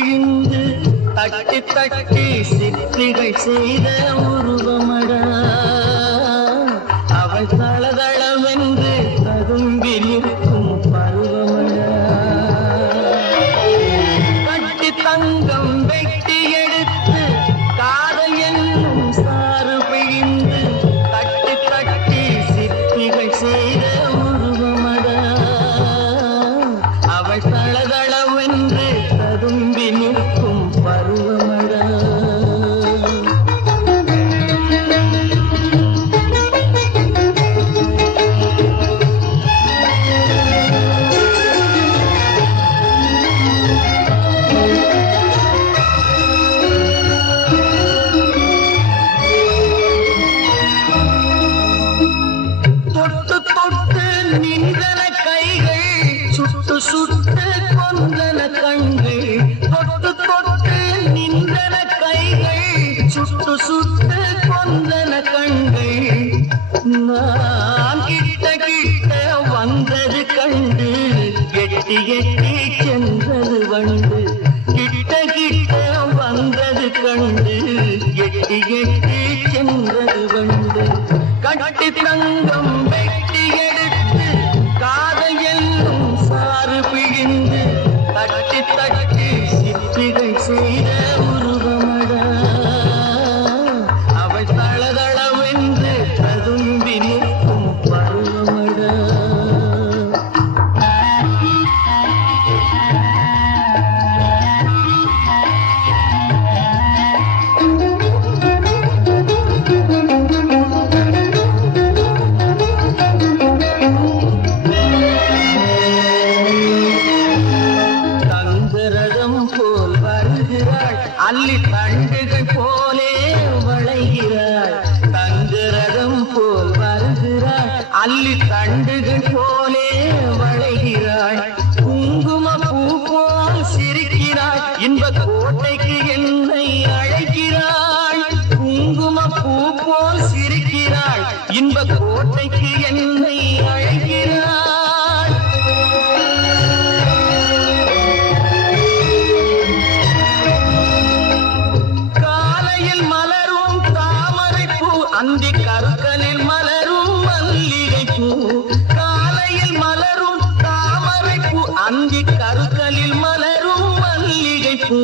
பிழிந்து தட்டி தட்டி சித்திகை செய்த உருவமடா அவள் தளதளவென்று ததும்பி நிற்கும் பருவமடா கட்டி தங்கம் வெட்டி எடுத்து காதல் என்னும் சாறு பிழிந்து தட்டி தட்டி சித்திகை செய்த உருவமடா அவள் தளதளவென்று ததும்பி நிற்கும் பருவமடா தொட்டு தொட்டு நின்றன கைகள் சுட்டு சுட்டு கொன்றன கண்கள் தொட்டு தொட்டு நின்றன கைகள் சுட்டு சுட்டு கொன்றன கண்கள் நான் கிட்ட கிட்ட வந்தது கண்டு எட்டி எட்டி சென்றது வண்டு கிட்ட கிட்ட வந்தது கண்டு எட்டி எட்டி சென்றது வண்டு கட்டி தங்கம் வெட்டி எடுத்து காதல் என்னும் சாறு பிழிந்து தட்டி தட்டி சித்திகை செய்த உருவமடா அவள் தளதளவென்று ததும்பி நிற்கும் பருவமடா தங்கரதம் போல் வருகிறாள் அள்ளி தண்டுகள் போலே வளைகிறாள் தங்கரதம் போல் வருகிறாள் அள்ளி தண்டுகள் போலே வளைகிறாள் குங்கும பூ போல் சிரிக்கிறாள் இன்ப கோட்டைக்கு என்னை அழைக்கிறாள் குங்கும பூ போல் சிரிக்கிறாள் இன்ப கோட்டைக்கு என்னை அழைக்கிறாள் காலையில் மலரும் தாமரை பூ அந்தி கருக்கலில் மலரும் மல்லிகை பூ காலையில் மலரும் தாமரை பூ அந்தி கருக்கலில் மலரும் மல்லிகை பூ